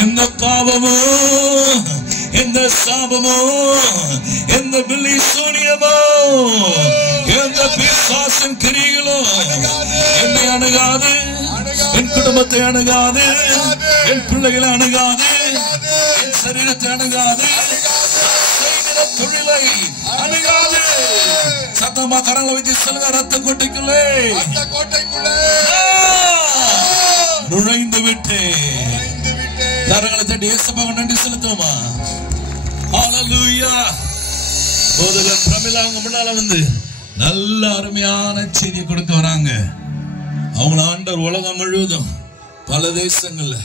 எந்த பாவமோ எந்த சாபமோ எந்த பில்லி சூனியமோ எந்த பிசாசின் கிரிகளோ என்னை அணுகாது, என் குடும்பத்தை அணுகாது, என் பிள்ளைகளை அணுகாது, என் சரீரத்தை அணுகாது, செய்கிற தொழிலை அணுகாது. சத்தமா கரங்களை வைத்து சொல்லுங்க, ரத்த கோட்டைக்குள்ளே நுழைந்து விட்டு கரங்களை தட்டி இயேசுவுக்கு நன்றி செலுத்துவோமா? ஹல்லேலூயா. போதகர் பிரமிளா அவங்க முன்னால வந்து நல்ல அருமையான செய்தியை கொடுக்க வராங்க. அவங்க ஆண்டவர் உலகம் முழுவதும் பல தேசங்கள்ல